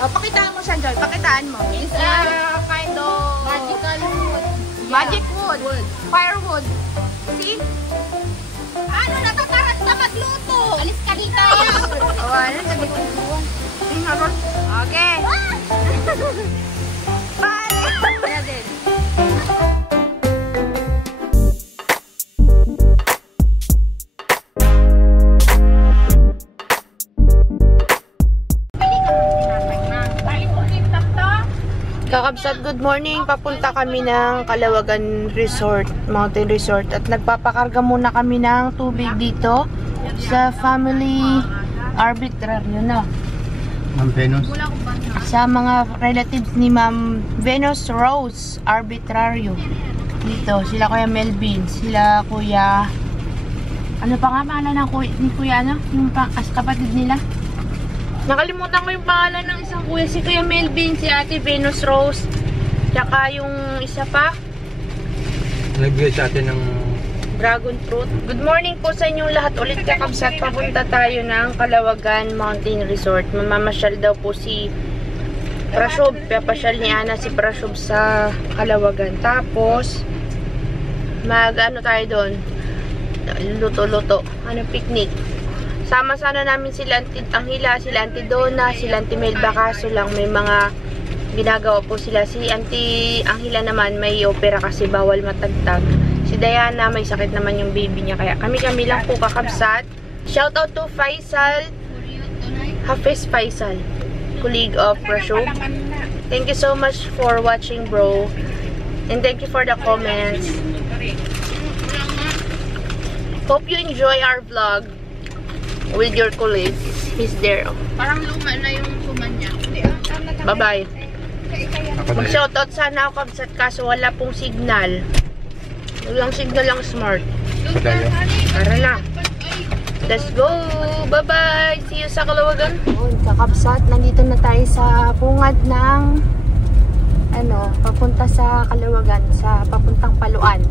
O, pakitaan mo siya, Joy. Pakitaan mo. It's a kind of magical wood. Magic wood. Firewood. See? Ano, natatarat ka magluto? Alis ka dito. O, ano? Sabi ko. Okay. Bye! Ayan din. Kakabsat, good morning. Papunta kami ng Calawagan Resort, Mountain Resort. At nagpapakarga muna kami ng tubig dito sa Family Arbitraryo na. Ma'am Venus. Sa mga relatives ni Ma'am Venus Rose Arbitraryo. Dito, sila Kuya Melvin, sila Kuya... Ano pa nga pangalan ng ni Kuya ano? Yung kapatid nila? Nakalimutan ko yung pangalan ng isang kuya. Si Kuya Melvin, si Ate Venus Rose. Tsaka yung isa pa. Nagbigay sa atin ng dragon fruit. Good morning po sa inyong lahat. Ulit kakabsat. Papunta tayo ng Calawagan Mountain Resort. Mamamasyal daw po si Prashob. Papasyal ni Ana si Prashob sa Calawagan. Tapos, mag-ano tayo doon? Luto-luto. Ano, picnic. Sama sana namin sila Anghila, sila Auntie Donna, sila Auntie Melba, kaso lang may mga ginagawa po sila. Si Auntie Anghila naman may opera kasi bawal matagtag. Si Diana may sakit naman yung baby niya, kaya kami lang po kakabsat. Shout out to Faisal, Hafiz Faisal, colleague of Prashob. Thank you so much for watching, bro. And thank you for the comments. Hope you enjoy our vlog with your colleagues. He's there. Parang luma na yung suman niya. Bye-bye. Mag-shoutout sana ako kabsat kaso wala pong signal. Walang signal lang smart. padayo. Tara na. Let's go. Bye-bye. See you sa Calawagan. Kakabsat, nandito na tayo sa bungad ng papunta sa Calawagan, sa papuntang Paluan.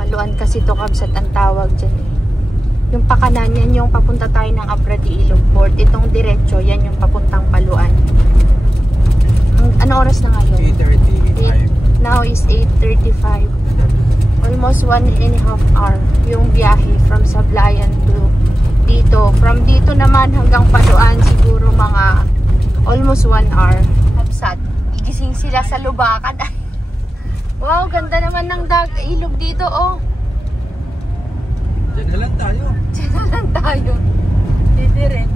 Paluan kasi to kabsat ang tawag dyan eh. Yung pakanan, yan yung papunta tayo ng Abradi Ilog Port. Itong diretso, yan yung papuntang Paluan. Ano oras na ngayon? 8:35. Now is 8:35. Almost 1.5 hour yung biyahe from Sablayan to dito. From dito naman hanggang Paluan, siguro mga almost 1 hour. Kapsat, igising sila sa Lubakan. Wow, ganda naman ng ilog dito, oh. Diyan na lang tayo. Diyan na lang tayo. Dito rin.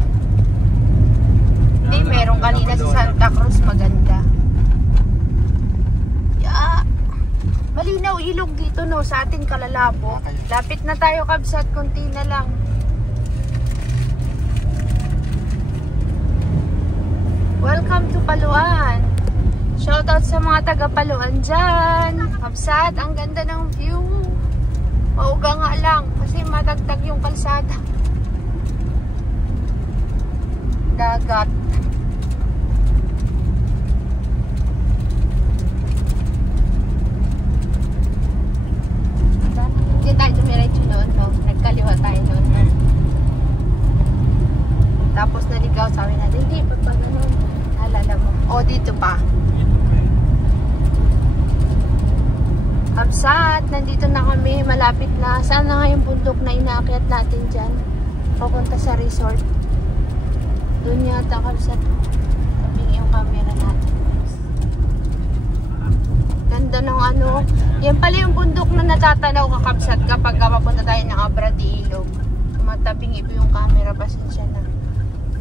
Hindi, meron kanina sa Santa Cruz. Maganda. Yeah. Malinaw ilog dito, no? Sa atin kalalabo. Lapit na tayo, kabsat. Kunti na lang. Welcome to Paluan. Shoutout sa mga taga Paluan dyan. Kabsat, ang ganda ng view. Mauga nga lang kasi matagtag yung kalsada. Dagat. Hindi tayo dumiretso noon, no? Nagkaliwa tayo noon, no? Tapos naligaw, sabi natin, hindi, pagpa ganun. Naalala mo. O, dito pa. Kabsat, nandito na kami, malapit na. Saan na nga yung bundok na inaakyat natin dyan? Papunta sa resort. Doon yata, kabsat. Tabing yung camera natin. Ganda ng ano. Yan pala yung bundok na natatanaw kakabsat kapag papunta tayo ng Abradi Ilog. Matabing ito yung camera, pasensya na.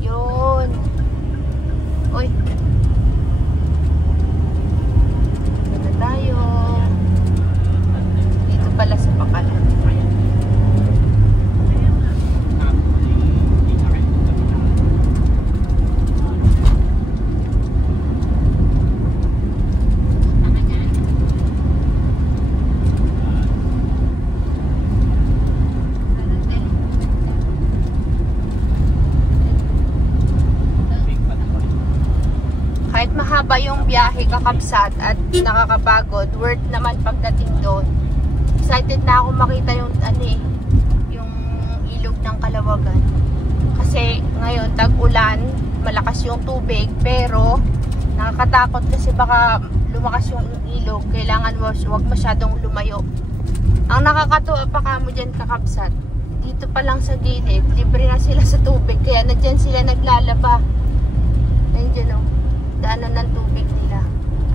Yun. Uy. Ganda tayo. Pala sa Pakalan. Kahit mahaba yung biyahe kakabsat at nakakapagod, worth naman pagdating doon. Excited na ako makita yung yung ilog ng Calawagan. Kasi ngayon tag-ulan, malakas yung tubig, pero nakakatakot kasi baka lumakas yung ilog. Kailangan mo wag masyadong lumayo. Ang nakakatuwa pa kamo dyan kakabsat, dito pa lang sa gilid, libre na sila sa tubig, kaya na dyan sila naglalaba. Ayun dyan o, daanan ng tubig nila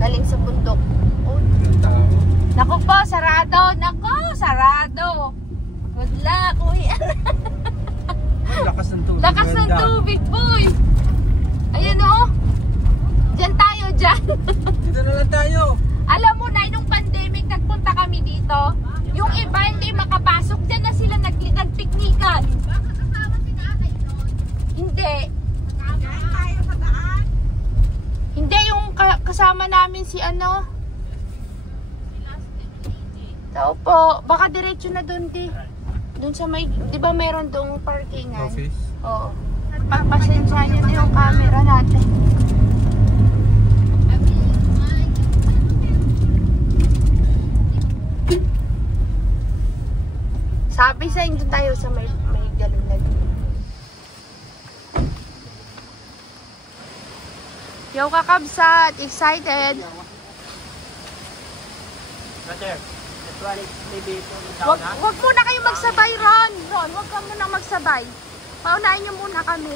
galing sa bundok. Oh. Naku po, sarado. Naku, sarado. Good luck, uy. Lakas ng tubig. Lakas ng tubig, boy. Ayan o. Diyan tayo, dyan. Dito na lang tayo. Alam mo na, nung pandemic, nagpunta kami dito. Yung iba hindi makapasok. Diyan na sila nagpiknikan. Hindi. Hindi, yung kasama namin si ano. Tao po, baka diretso na doon, di. Doon sa may, di ba meron doong parkingan? Office? Oo. Papasensya niyo na yung camera natin. Sabi sa inyo tayo sa may galon na doon. Yo kakabsat, excited. Wag muna kayo magsabay, Ron. Ron, wag ka muna magsabay. Paunahin niyo muna kami.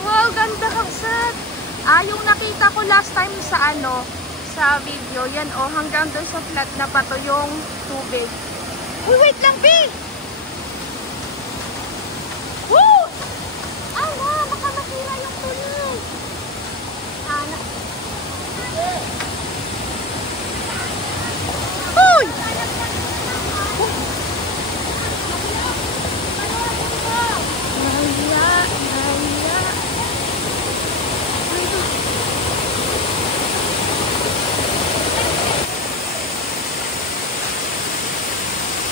Wow, ganda kabsat. Yung nakita ko last time sa sa video, yan hanggang doon sa flat na pato yung tubig. Uy, wait lang, B! Woo! Baka masira yung tuloy. Uy!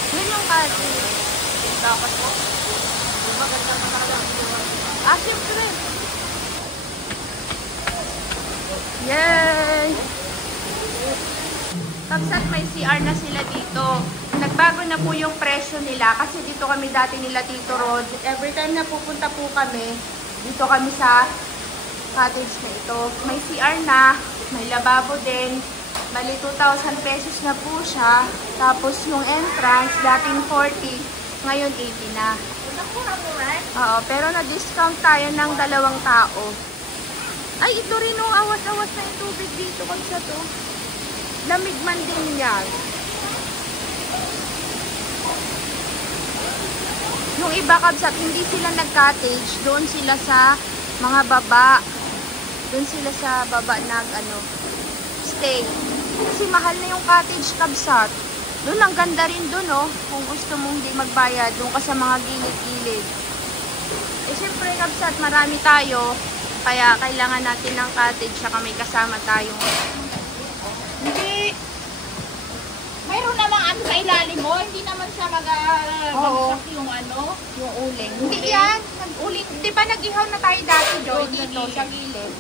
Yun yung kasi. Dapat mo. Siyempre. Yay! Kapsat, may CR na sila dito. Nagbago na po yung presyo nila kasi dito kami dati nila Tito Rod. Every time na pupunta po kami, dito kami sa cottage na ito. May CR na, may lababo din. Bali 2,000 pesos na po siya. Tapos yung entrance, dating 40, ngayon 80 na. Oo, pero na-discount tayo ng 2 tao. Ay, ito rin awat-awat na yung tubig dito kung sa to. Lamig man din yan. Yung iba kabsat, hindi sila nag-cottage. Doon sila sa mga baba. Doon sila sa baba stay. Kasi mahal na yung cottage kabsat. Doon ang ganda rin doon kung gusto mong hindi magbayad, doon ka sa mga gilid-gilid. Eh syempre kabsat, marami tayo, kaya kailangan natin ng cottage, saka may kasama tayong Hindi. Mayroon namang sa ilalim mo, hindi naman siya mag-bagsak yung yung uling. Hindi yan, uling. Di ba nag-ihaw na tayo dati, Joy, dito sa gilid?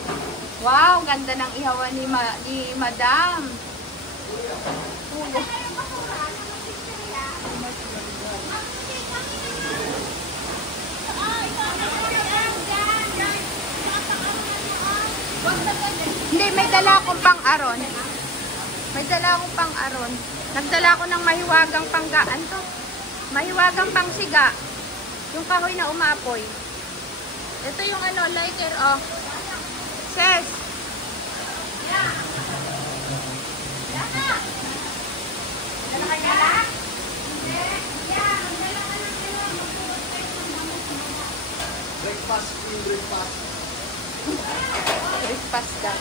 Wow, ganda ng ihawan ni Madam. Hindi, may dala akong pang-aron. May dala akong pang-aron. Nagdala ako ng mahiwagang panggaan to. Mahiwagang pangsiga. Yung kahoy na umapoy. Ito yung lighter, Ses. Yeah. Dala ka dala? Hindi. Yeah, magdala ka ng Breakfast, free breakfast. Breakfast daw.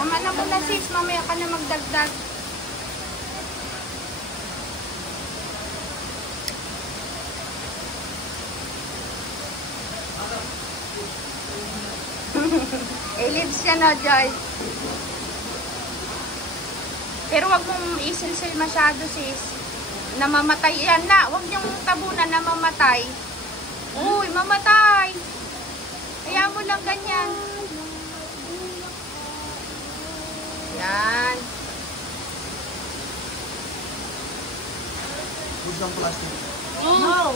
Tama na muna sis, mamaya ka na magdagdag. Elips siya na, Joy. Pero wag mong isilsil masyado sis. Namamatay yan na. Wag niyong tabunan na mamatay. Uy, mamatay. Kaya mo lang ganyan. isang plastic. No.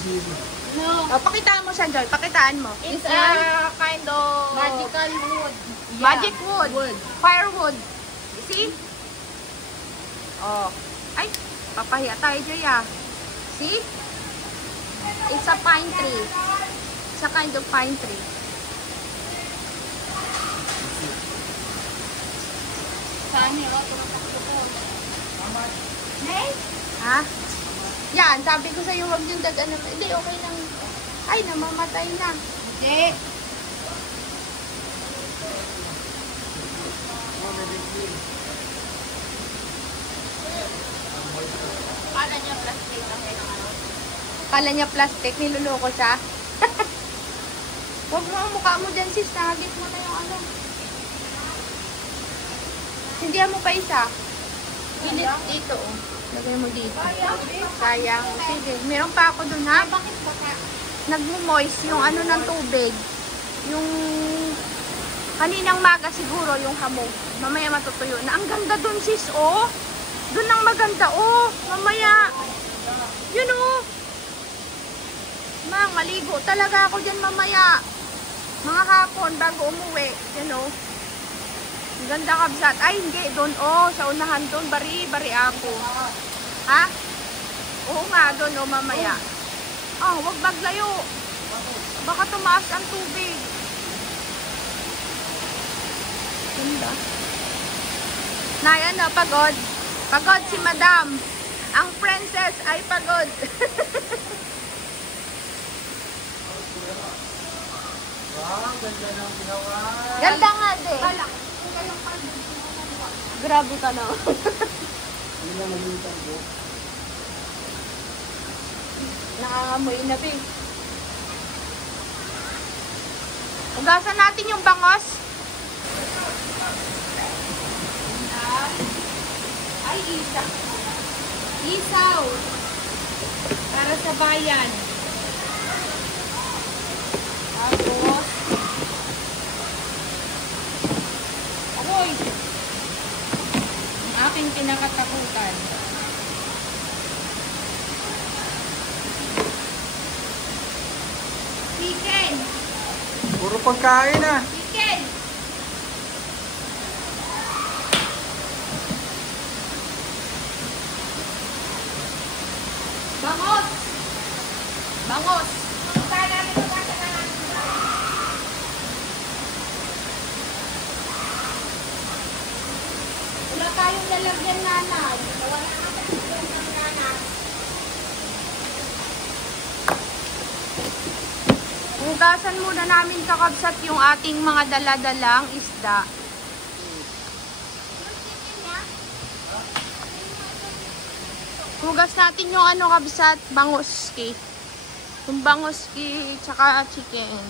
Easy, easy. No. O, pakitaan mo siya, Joy. Pakitaan mo. It's a kind of magical wood. Magic wood. Firewood. You see? Oh. Ay, papahiya tayo, Joy, ah. See? It's a pine tree. It's a kind of pine tree. Saan niyo? Tumatakbo ko. Nay? Ha? Yan, sabi ko sa'yo, wag yung dagan naman. Hindi, okay lang. Ay, namamatay na. Hindi. Kala niya plastic lang kayo ng ano? Kala niya plastic, niluloko siya. Huwag mo ang mukha mo dyan, sis. Nahagip mo na yung ano. Hindihan mo pa isa. Pilit dito, oh. Lagay mo dito. Sayang. Sige, meron pa ako dun, ha? Bakit baka? Nagmo-moist yung ano ng tubig. Yung kaninang maga siguro yung hamog. Mamaya matutuyo na. Ang ganda dun, sis, oh. Dun ang maganda, oh. Mamaya. Yun, oh. Mang, maligo talaga ako dyan mamaya. Mga hapon bago umuwi. Yan, oh. Ang ganda, kabsat. Ay, hindi. Doon, oh. Sa unahan doon. Bari ako. Ha? Oo nga, doon, oh, mamaya. Ah, wag maglayo. Baka tumaas ang tubig. Ganda. Nay, ano, pagod? Pagod si Madam. Ang princess ay pagod. Wow, ganda ng ginawa. Ganda nga, de. Grabe ka na. Hindi na malimutan ko. Nangangamoy na, be. Ugasan natin yung bangos. Ay, isaw. Isaw. Para sa bayan. Tapos. Aroy. Ang aking kinakatakutan. Chicken. Puro pagkain ah. Chicken. Bangos. Bangos. Wala tayong lalagyan, nanay. Wala na tayong nanay. Hugasan muna namin sa kabsat yung ating mga dala-dalang isda. Hugas natin yung ano kabsat, bangoski. Yung bangoski tsaka chicken.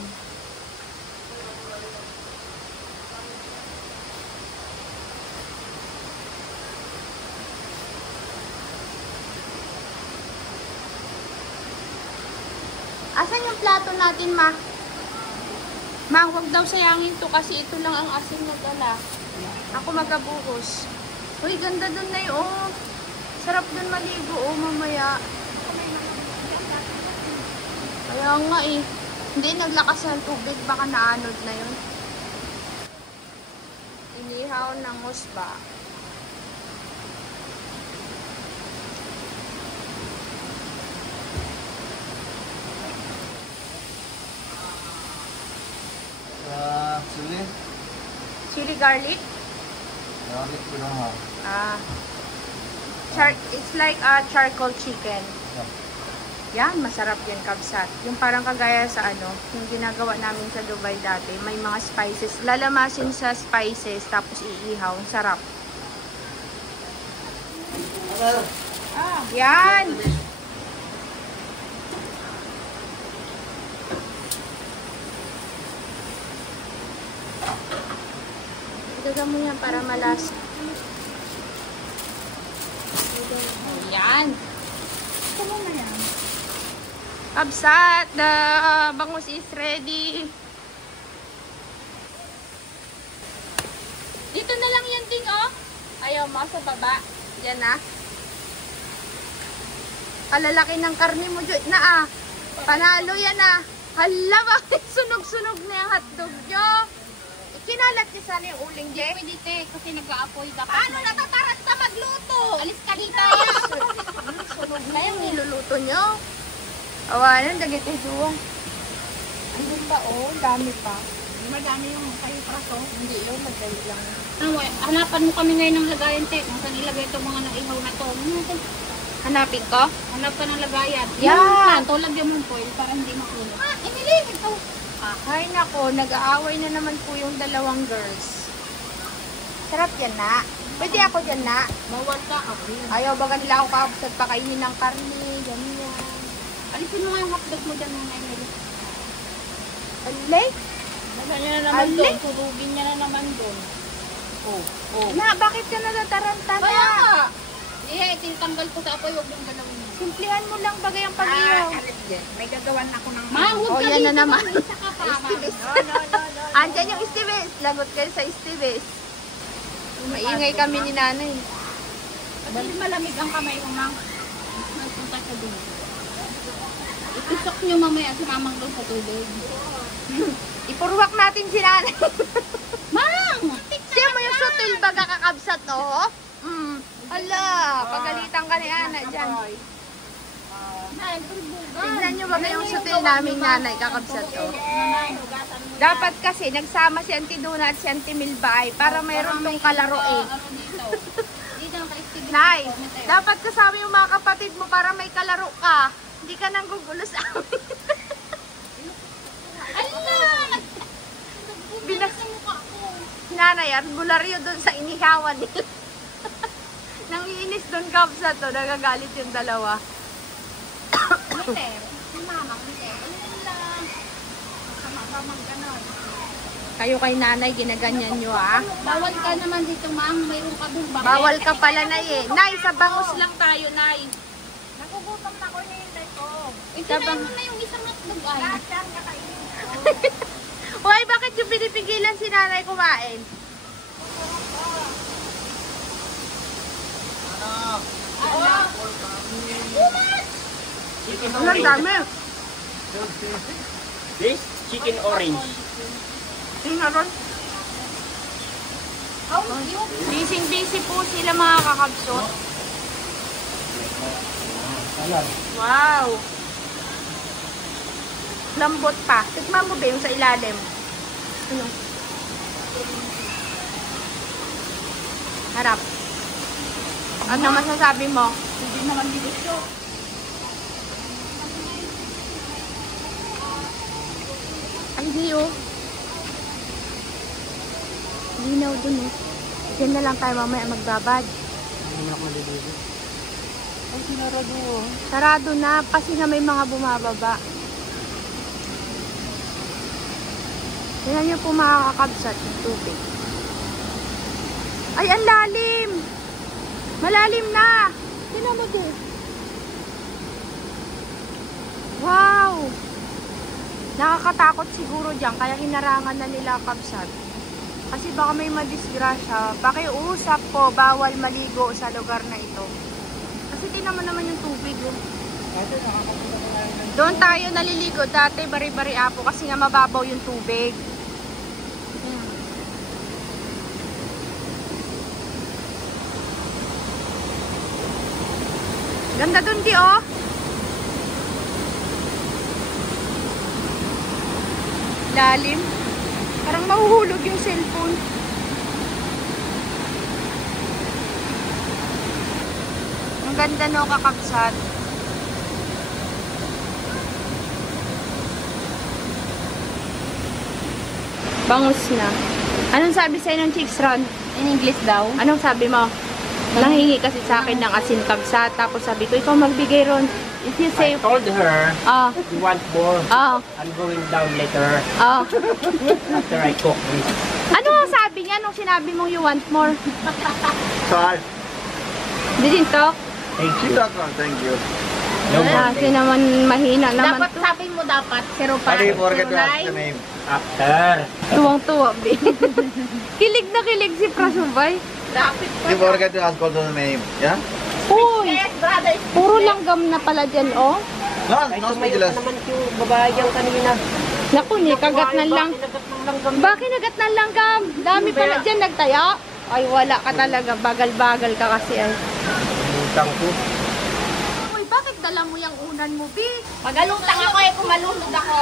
Asan yung plato natin, ma? Ma, huwag daw sayangin to kasi ito lang ang asin na dala. Ako magabuhos. Uy, ganda dun na yun, oh. Sarap dun maligo, oh, mamaya. Kaya nga eh. Hindi, naglakas ng tubig. Baka naanod na yun. Inihaw ng musba. Chili. Chili garlic. Garlic ko lang ha. Ah. It's like a charcoal chicken. Yan, masarap yun, kabsat. Yung parang kagaya sa ano, yung ginagawa namin sa Dubai dati. May mga spices. Lalamasin sa spices, tapos iihaw. Ang sarap. Ah, yan. Dagan mo yan para malas. Yan. Ano na yan? Kabsat, the bangus is ready. Dito na lang yan, Ding, oh. Ayaw mo, sa baba. Yan na. Kalalaki ng karne mo, Joy. Na panalo yan Hala, bakit sunog-sunog na yung hotdog nyo? Kinalat niyo sana yung uling, Je? Pwede te, kasi nag-aapoy ka. Ano, natatarat ka magluto? Alis ka dito. Sunog na yung niluluto nyo. Awanan, dagit ay duwang. Andun pa, dami pa. Madami yung kayo praso. Hindi yun, madali lang. Hanapan mo kami ngayon ng lagayan, te. Kung saan ilagay itong mga naihaw na to. Hanapin ko? Hanap ka ng lagayan. Yan. Yung plato, lagyan mo ng foil para hindi makulog. Inilig ito. Ay nako, nag-aaway na naman po yung dalawang girls. Sarap yan na. Pwede ako dyan na. Bawal ka, okay. Ayaw baga nila ako kapsat pakainin ng karne, ganyan. Alisin mo nga yung hotdog mo dyan ng Emily. Alay? Basta niya na naman Ali? doon. Surugin niya na naman doon. Na, bakit ka natataranta na? Kaya ka. Tinatanggal ko sa apoy, huwag mong galawin mo. Simplihan mo lang bagay ang pag-iyaw. May gagawan ako ng... Ma, huwag ka yan na dito, naman. Isa ka pa, ma. No. Andyan yung Stevens. Lagot kayo sa Stevens. Maingay kami ni nanay. Kasi malamig ang kamay mo, ma. Nagpunta ka doon. Itusok niyo mamaya si mamang doon sa tubig. Ipurwak natin si nanay. Mang! Siya mo yung sutil baga kakabsat, oh. Hala, pagalitan ka ni Ana dyan. Tignan nyo ba yung sutil naming nanay kakabsat, oh. Dapat kasi nagsama si Auntie Duna at si Auntie Milbay para mayroon tong kalaro eh. Nay, dapat kasama yung mga kapatid mo para may kalaro ka. Hindi ka nang gugulo sa amin. Nanay, arbularyo doon sa inihawan nila. Nang iinis doon kapsa to, nagagalit yung dalawa. Miter, si mamang miter. Ano lang? Sama-samang ganon. Kayo kay nanay, ginaganyan nyo ah. Bawal ka naman dito, ma'am. Mayroon ka doon. Bawal ka pala na eh. Nay, sa bangus lang tayo, Nay. Nagugutom na ko nilay ko. Sabang- mo na yung isang hotdog ay. Hoy, bakit yung pinipigilan si nanay kumain? Ang dami. This chicken orange. Tingnan ron. How you? Busy po sila mga kakabsot. Wow. Lambot pa. Tikman mo ba yung sa ilalim? Ano? Harap. Ano masasabi mo? Hindi naman gusto. Ay, di oh. Linaw dun eh. Diyan na lang tayo mamaya magbabad. Hindi na ako maliligo. Ay, sinarado oh. Sarado na kasi na may mga bumababa. Tingnan niyo po makakakabsat yung tubig. Ay, ang lalim! Malalim na! Tingnan mo doon. Wow! Nakakatakot siguro dyan, kaya hinarangan na nila kabsat. Kasi baka may madisgrasya. Pakiusap po, bawal maligo sa lugar na ito. Kasi tingnan mo naman yung tubig. Oh. Doon tayo naliligo. Dati bari-bari apo kasi nga mababaw yung tubig. Ganda doon di oh. Lalim. Parang mahuhulog yung cellphone. Ang ganda no kakabsat. Bangus na. Anong sabi sa'yo ng chicks Ron? In English daw. Anong sabi mo? Nanghingi kasi sa akin ng asin kabsat. Tapos sabi ko, ikaw magbigay Ron. If you say, I told her, oh, you want more. oh, I'm going down later oh. after I cook this. Ano ang sabi niya nung sinabi mong you want more? Sal. Didn't talk? Thank She you. talked on, thank you. No more. Kasi naman mahina naman Dapat to. sabi mo dapat. Zero How pa. do you forget to Zero ask nine. the name? After. Tuwang-tuwa, be. Kilig na kilig si Prasubay. Dapat pa. You forget to ask also the name, yeah? Uy, Yes, brother. puro langgam na pala dyan, oh. Nas, Ay, nas tumayo Miguelas. pa naman yung babae yung kanina. Naku, ni kagat na lang. Kinagat ng langgam. Bakit nagat ng langgam? Dami pala dyan nagtaya. Ay, wala ka talaga. Bagal-bagal ka kasi ay. Utang ko. Uy, bakit dala mo yung unan mo, Bi? Magalutang ako eh, kung malunod ako.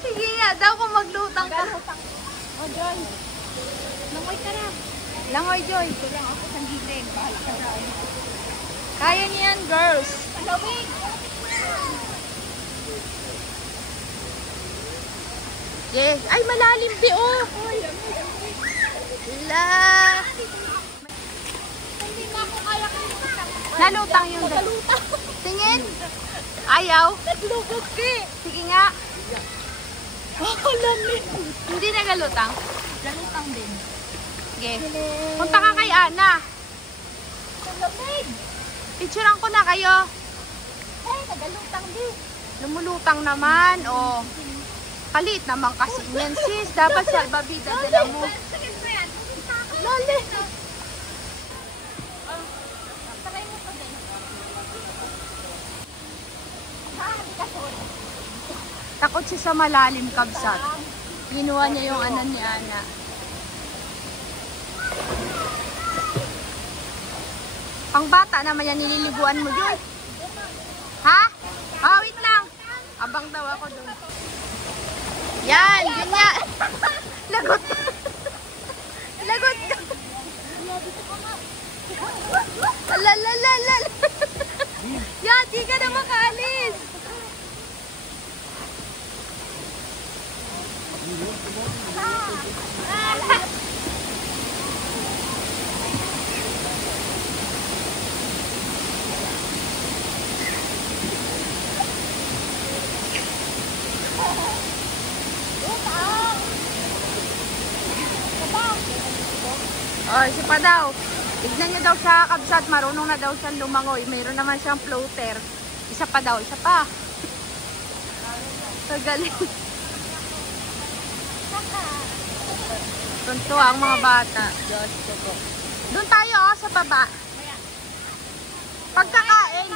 Sige nga daw kung maglutang ka. Oh, Joy. Langoy ka na. Langoy, Joy. Ito lang ako sa gilid. Bahala ka na. Kaya niyo yan, girls. Palawig. Yes. Ay, malalim, Bi, oh. La. Hindi na ako kaya kalutang. Nalutang yung Kalutang. tingin. Ayaw. Naglugog ka. Sige nga. Oh, lamig. Hindi nagalutang. Lalutang din. Sige. Punta ka kay Ana. Lamig. Picturean ko na kayo. Ay, nagalutang din. Lumulutang naman, oh. Kalit naman kasi yan, sis. Dapat salbabida dala mo. Sakit mo yan. Lali. Try mo pa din. Hindi ka sorry. Takot siya sa malalim, kabsat. Ginawa niya yung anan ni Ana. Pang bata naman yan, nililiguan mo, Joy. Ha? Ah, wait lang. Abang daw ako doon. Yan, ganyan. Lagot ka. Lagot ka. Lalalala. Yan, di ka na makaalis. Oh, isa pa daw. Tignan niyo daw siya, kabsat. Marunong na daw siyang lumangoy. Mayroon naman siyang floater. Isa pa daw, isa pa. Magaling. Tunto ang mga bata. Diyos ko po. Doon tayo, oh, sa baba. Pagkakain.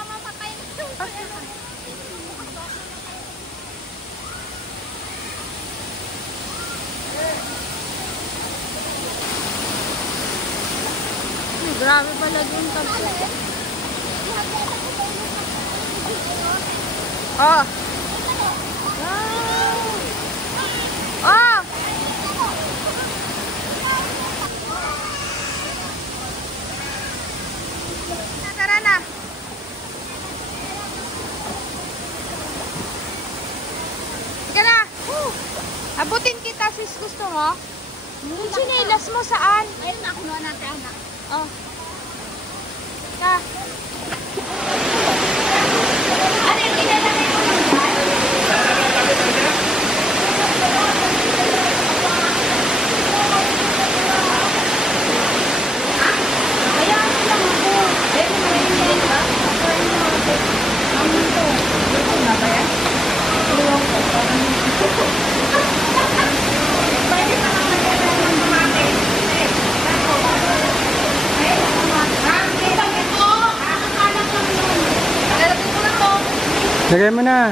Grabe pala dun, kabsat. Oh. Oh. Tara na. Sige na. Abutin kita, sis. Gusto mo? Yung chinelas mo saan? Ayun na, kunuha natin anak. Oh. Ka. Ano yung ilalagay mo ng bag? Kaya ano lang ako. Eh, kumain ba? Kumain mo ako. Ano ito? Ito na ba yan? Iwan ko. Pwede pa naman yan ng tomate. Lagay mo na.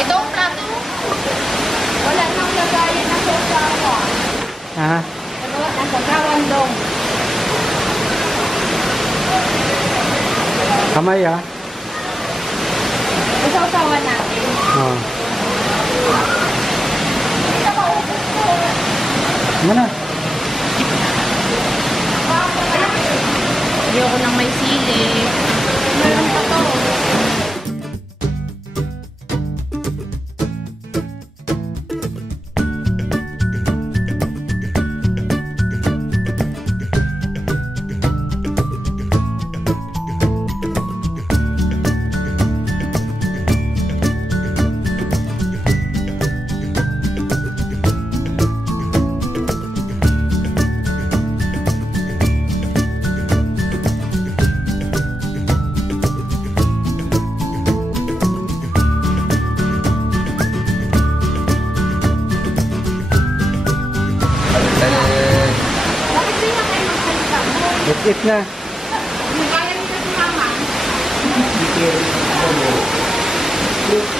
Ito ang plato. Wala nang lagayan na sa usawa. Ha? Nagawa na sa kawan dong. Kamay ah. Usawa natin. Oh. Ano na? Ayoko nang may sili. Meron pa to. Isip na. Kaya nito si mama.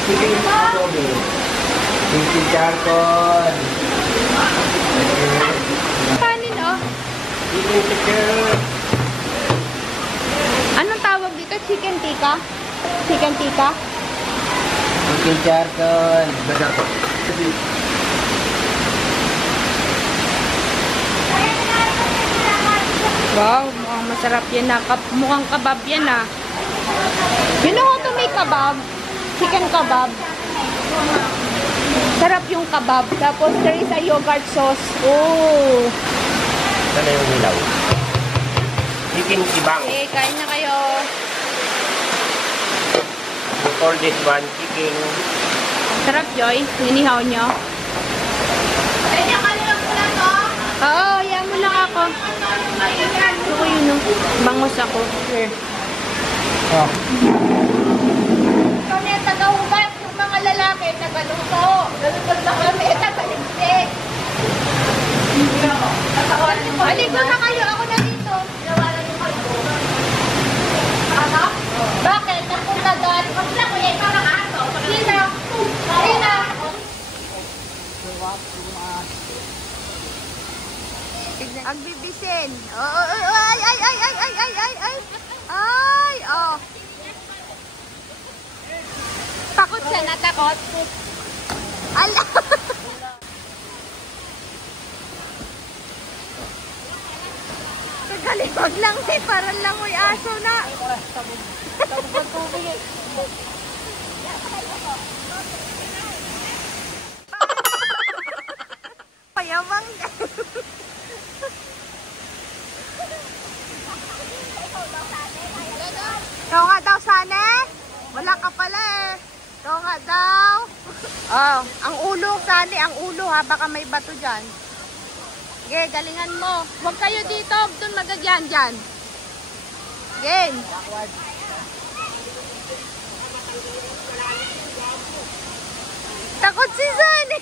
Chicken adobo. Chicken charcoal. Kanin, oh. Chicken chicken. Anong tawag dito? Chicken tikka? Chicken tikka? Chicken charcoal. Wow, mukhang masarap yan na. Mukhang kabab yan ah. You know how to make kabab? Chicken kabab. Sarap yung kabab. Tapos there is a yogurt sauce. Oh. Sana yung hilaw. Chicken ibang. Okay, kain na kayo. For this one, chicken. Sarap, Joy. Ninihaw nyo. Kaya kalilang ko lang to? Oo, yan mo lang ako. Gusto ko yun, no? Bangos ako. Here. Oh. Kami ang taga-ubat ng mga lalaki, taga-luto. Nalutod na kami, taga-ligsik. Aligo na kayo, ako na dito. Nawalan yung kayo. Ano? Bakit? Napunta doon. Kasi lang, kuya, ikaw ng aso. Sino? Sino? Ang bibisin. Oh, ay, ay, ay, ay, ay, ay, ay, ay. Ay, oh. Takot siya, natakot. Ala. Galimag lang eh, parang lang may aso na. Payamang. Ikaw nga daw, Sane. Wala ka pala eh. Ikaw nga daw. Oh, ang ulo, Sane, ang ulo ha. Baka may bato dyan. Sige, galingan mo. Huwag kayo dito. Doon magagyan dyan. Game. Takot si Sane.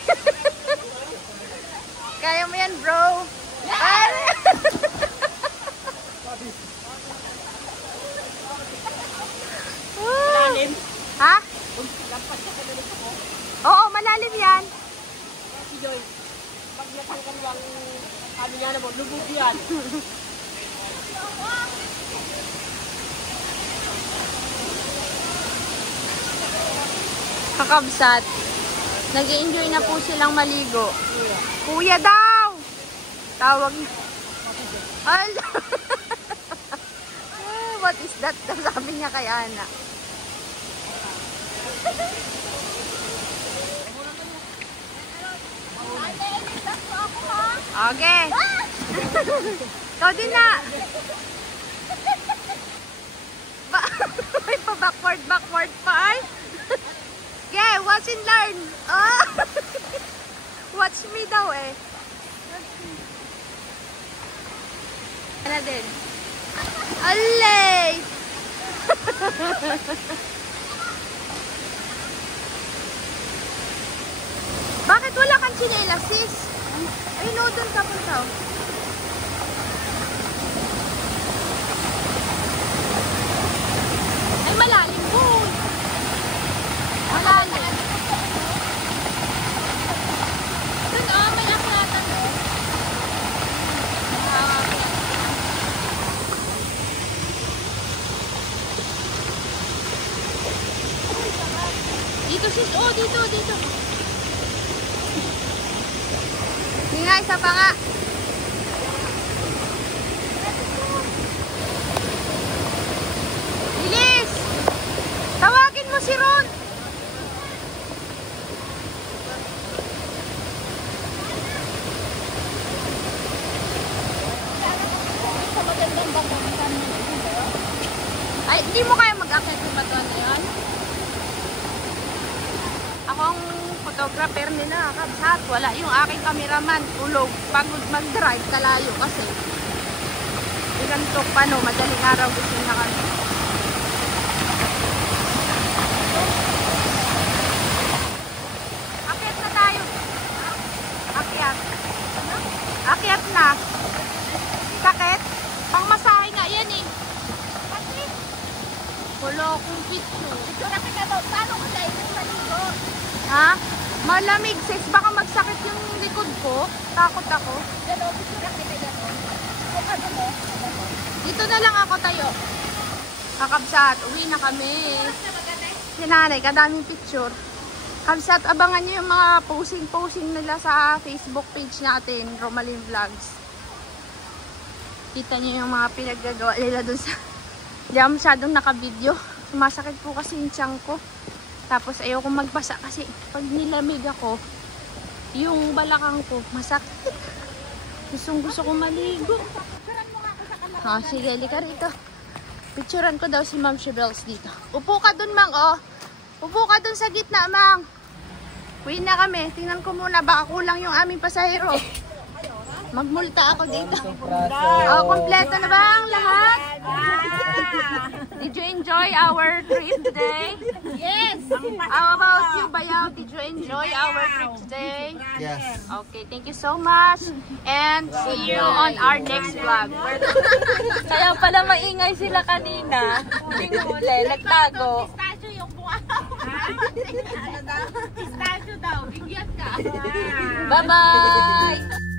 Kaya mo yan, bro. Malalim? Ha? Oo, malalim yan. Pag natanggal lang, ano niya naman, lubog yan. Kakabsat. Nag-enjoy na po silang maligo. Kuya daw! Tawag niya. Hala! What is that? Sabi niya kay Ana. Okay. Ikaw din na. May pa-backward pa ay. Okay, watch and learn. Oh. Watch me daw eh. Ano din? Alay! Bakit wala kang chinelas, sis? Ay, no, doon ka punta. Ay, malalim po. Malalim. Doon, oh, may aklatan doon. Dito, sis. Oh, dito, dito. Hindi nga, isa pa nga. Bilis! Tawagin mo si Ron. Ay, hindi mo kaya mag-akit yung bato na yun? Akong photographer nila, kabsat. Wala yung aking cameraman. Tulog. Pagod mag-drive, kalayo kasi. Igantok pa no, madaling araw gusto na kami. Akyat na tayo. Akyat. Akyat na. Sakit. Pangmasahe nga malamig sis. Baka magsakit yung likod ko. Takot ako. Dito na lang ako tayo. Kakabsat, uwi na kami. Si nanay, kadaming picture. Kabsat, abangan nyo yung mga posing nila sa Facebook page natin, Romalyn Vlogs. Kita nyo yung mga pinaggagawa nila dun sa... Di ako masyadong naka-video. Sumasakit po kasi yung tiyan ko. Tapos ayoko magbasa kasi pag nilamig ako, yung balakang ko masakit. Gusto ko maligo. Sige, lika rito. Picturean ko daw si Ma'am Shebels dito. Upo ka dun, Mang, oh. Upo ka dun sa gitna, Mang. Uwi na kami. Tingnan ko muna, baka kulang yung aming pasahero. Magmulta ako dito. Oh, kompleto na ba ang lahat? Did you enjoy our trip today? Yes. How about you, Bayaw? Did you enjoy our trip today? Yes. Okay, thank you so much. And see you on our next vlog. Kaya pala maingay sila kanina. Hindi huli, nagtago. Pistachio yung buwa. Pistachio daw. Bigyan ka. Bye-bye!